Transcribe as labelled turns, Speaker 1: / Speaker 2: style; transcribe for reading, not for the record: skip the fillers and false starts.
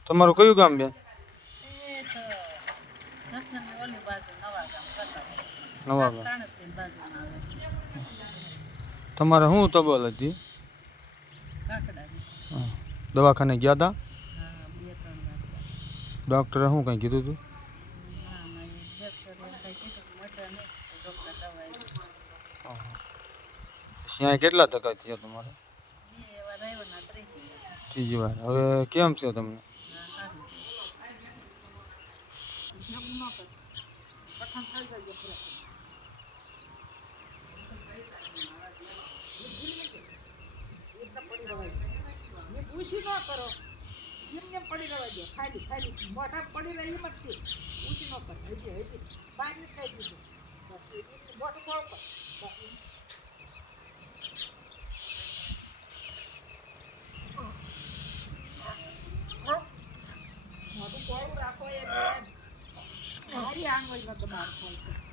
Speaker 1: તમારું કયું ગામ બેન? નવા ગામ. તમારે શું તબલ હતી? દવાખાને ગયા હતા? ડૉક્ટરે શું કંઈ કીધું હતું? ત્યાં કેટલા ટકા થયા તમારે? ત્રીજી વાર. હવે કેમ છે તમને?
Speaker 2: ઉછી ન કરો, એમ પડી રહેવા દો, ખાલી ખાલી મોઢા પડી રહી એમ જ ઉછી ન કરો, હજી બહાર ની ખાઈ દીધું બસ મોઢું ખોળ પર બસ મોઢું ખોળું રાખો એ મારી આંગળીમાં તમારું થાય છે.